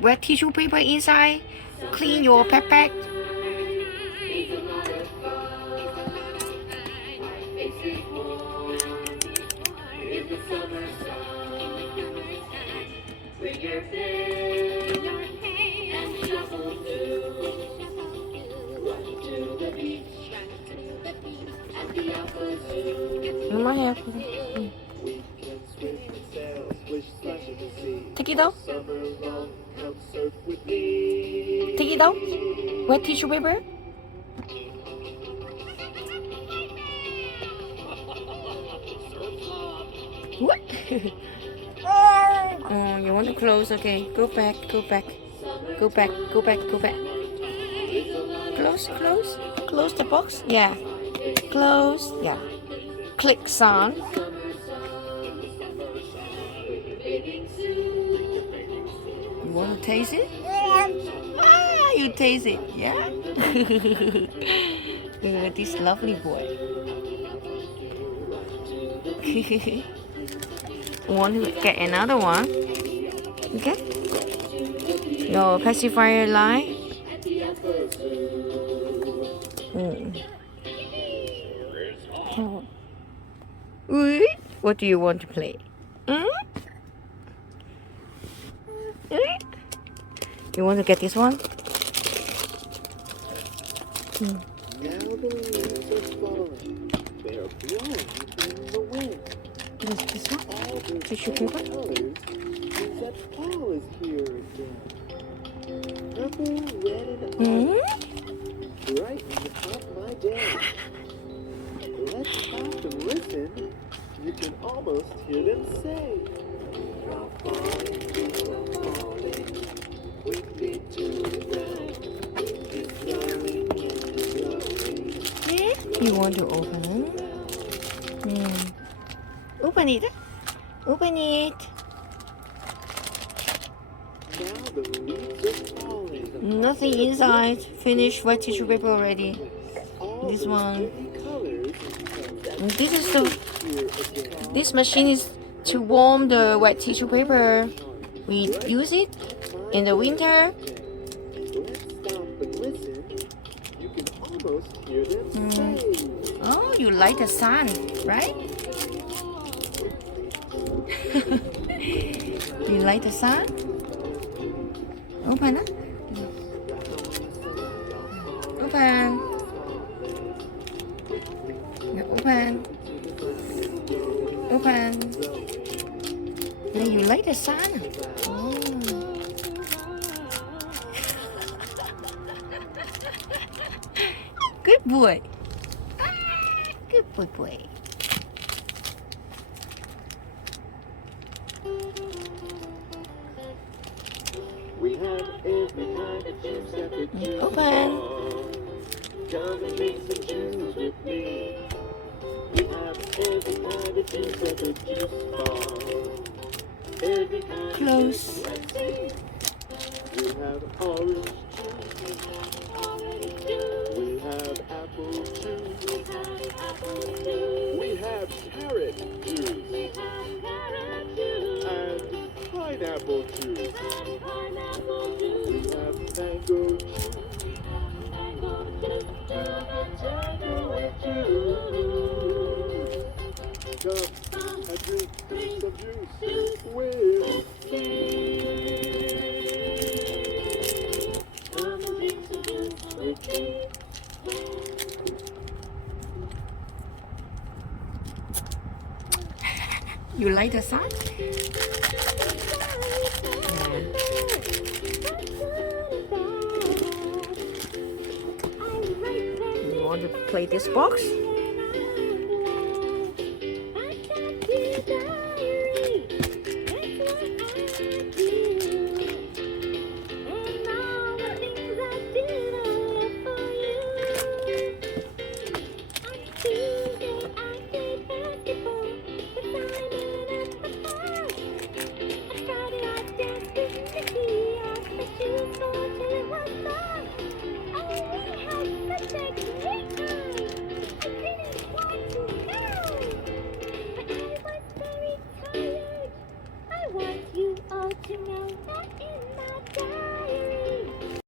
wet tissue paper inside. Clean your backpack. Mama have. Take it out. Take it out. Wet tissue paper. What? Oh, you want to close? Okay, go back, go back, go back, go back, go back. Close, close, close the box. Yeah, close. Yeah. Click on. You want to taste it? Ah, you taste it, yeah? Look at this lovely boy. Want to get another one? Okay. Your pacifier line. What do you want to play? You want to get this one? Now the leaves are falling. They are blowing in the wind. This one? All the Tissue same paper? colors means that fall is here again. Purple, red, and orange. Brighten up my day. Let's stop and listen. You can almost hear them say. You're falling, quickly to the ground. You want to open it? Open it. Open it. Now the leaves are falling. Nothing inside. Finished wet tissue paper already. This one. This is the. This machine is to warm the wet tissue paper. We use it in the winter. Let's stop and listen. You can almost hear them say. Oh, you like the sun, right? You like the sun? Open it. Open. Yeah, open. Open. Yeah, you like the sun? Oh. Good boy. Good boy. We have every kind of juice that the juice Open. Come and drink some juice with me. We have every kind of juice that the juice bar. Every kind Close. of juice. We have orange juice. We have apple juice. We have carrot juice. And pineapple juice. We have mango juice. Come and drink some juice with me. Come and drink some juice with me. You like the sun? You want to play this box?